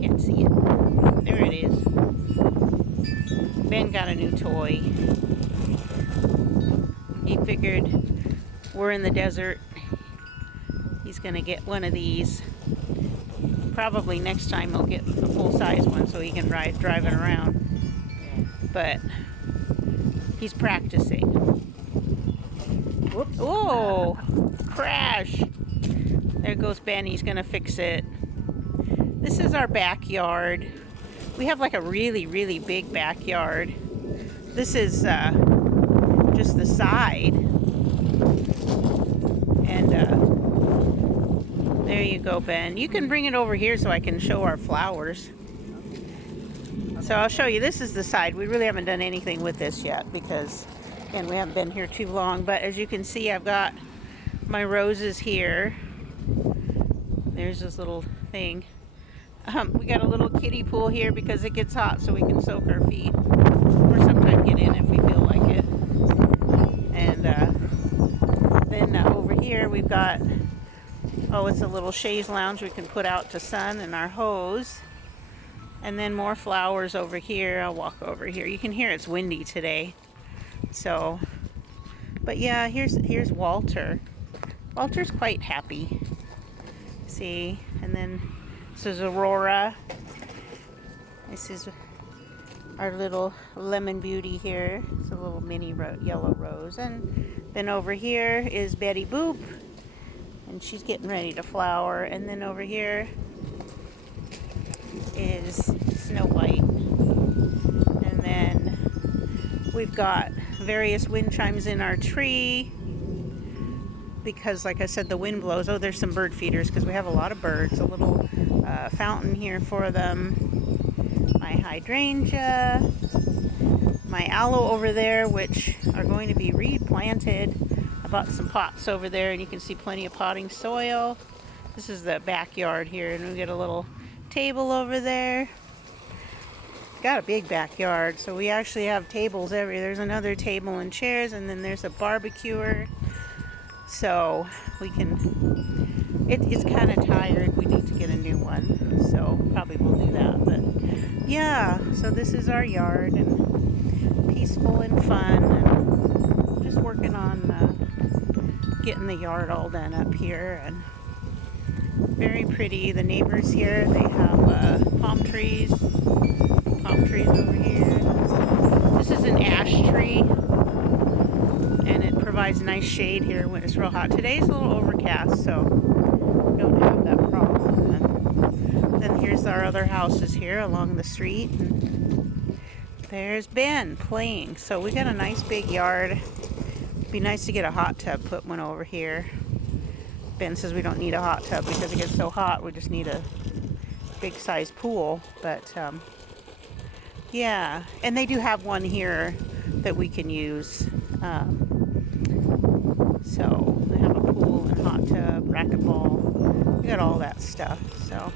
Can't see it. There it is. Ben got a new toy. He figured we're in the desert. He's gonna get one of these. Probably next time he'll get a full-size one so he can drive it around. But he's practicing. Whoops. Oh, crash. There goes Ben. He's gonna fix it. This is our backyard. We have like a really, really big backyard. This is just the side. And there you go, Ben. You can bring it over here so I can show our flowers. So I'll show you. This is the side. We really haven't done anything with this yet because, again, we haven't been here too long. But as you can see, I've got my roses here. There's this little thing. We got a little kiddie pool here because it gets hot so we can soak our feet. Or sometimes get in if we feel like it. And then over here we've got, it's a little chaise lounge we can put out to sun and our hose. And then more flowers over here. I'll walk over here. You can hear it's windy today. So, but yeah, here's Walter. Walter's quite happy. See, and then this is Aurora. This is our little lemon beauty here. It's a little mini yellow rose. And then over here is Betty Boop. And she's getting ready to flower. And then over here is Snow White. And then we've got various wind chimes in our tree because, like I said, the wind blows. Oh, there's some bird feeders because we have a lot of birds. A little fountain here for them. My hydrangea. My aloe over there, which are going to be replanted. I bought some pots over there and you can see plenty of potting soil. This is the backyard here, and we get a little table over there. Got a big backyard, so we actually have tables there's another table and chairs, and then there's a barbecuer. So we can, it's kind of tired. We need to get a new one, so probably we'll do that. But yeah, so this is our yard, and peaceful and fun, and just working on getting the yard all done up here, and very pretty. The neighbors here, they have palm trees over here. This is an ash tree, and it provides nice shade here when it's real hot. Today's a little overcast, so we don't have that problem. And then here's our other houses here along the street, and there's Ben playing. So we got a nice big yard. It'd be nice to get a hot tub, put one over here. Ben says we don't need a hot tub because it gets so hot. We just need a big size pool. But yeah, and they do have one here that we can use. So they have a pool and hot tub, racquetball. We got all that stuff. So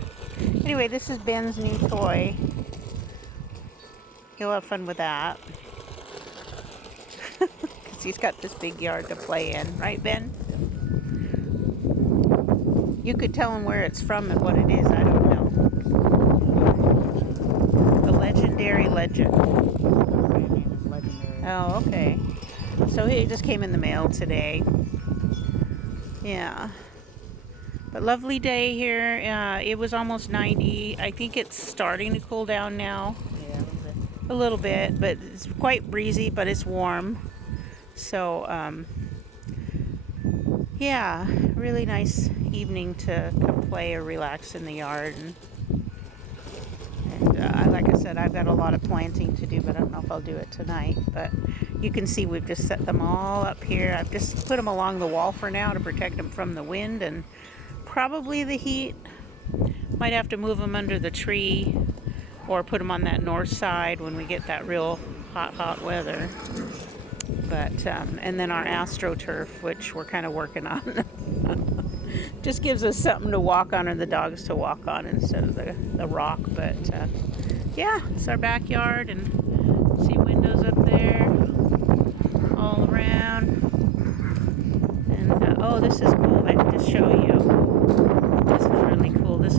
anyway, this is Ben's new toy. He'll have fun with that. Because he's got this big yard to play in. Right, Ben? You could tell him where it's from and what it is. I don't know. The Legendary Legend. Oh, okay. So it just came in the mail today. Yeah. But lovely day here. It was almost 90. I think it's starting to cool down now. Yeah, a little bit, but it's quite breezy, but it's warm. So, yeah, really nice evening to come play or relax in the yard. And like I said, I've got a lot of planting to do, but I don't know if I'll do it tonight. But you can see we've just set them all up here. I've just put them along the wall for now to protect them from the wind and probably the heat. Might have to move them under the tree or put them on that north side when we get that real hot weather. But and then our AstroTurf, which we're kind of working on, just gives us something to walk on, or the dogs to walk on instead of the rock. But yeah, it's our backyard, and see windows up there all around. And oh, this is cool. I can just show you. This is really cool. This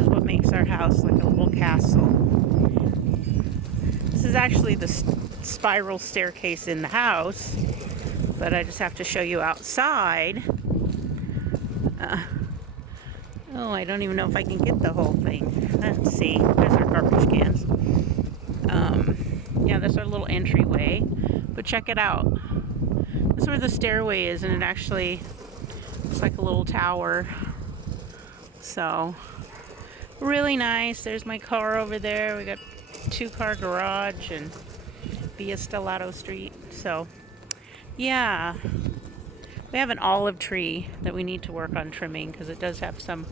actually the spiral staircase in the house, but I just have to show you outside. Oh, I don't even know if I can get the whole thing. Let's see. There's our garbage cans. Yeah, that's our little entryway. But check it out. This is where the stairway is, and it actually looks like a little tower. So, really nice. There's my car over there. We got 2-car garage and via Stellato Street. So, yeah. We have an olive tree that we need to work on trimming because it does have some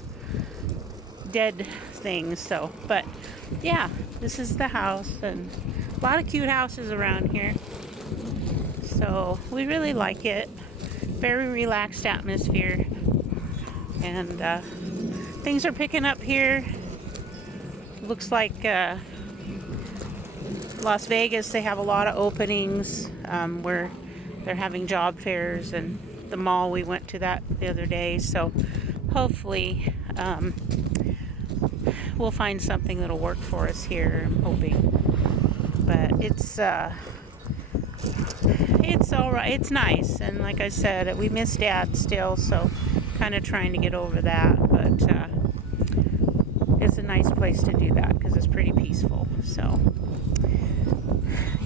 dead things. So, but yeah, this is the house, and a lot of cute houses around here. So we really like it. Very relaxed atmosphere, and things are picking up here. Looks like Las Vegas, they have a lot of openings where they're having job fairs, and the mall, we went to that the other day. So hopefully we'll find something that'll work for us here, I'm hoping. But it's all right. It's nice, and like I said, we miss Dad still, so kind of trying to get over that. But it's a nice place to do that because it's pretty peaceful. So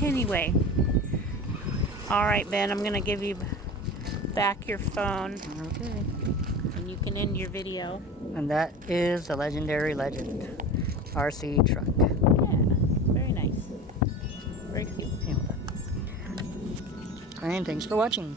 anyway, all right, Ben, I'm gonna give you back your phone. Okay. And you can end your video. And that is the Legendary Legend RC truck. Yeah, very nice. Very cute. And thanks for watching.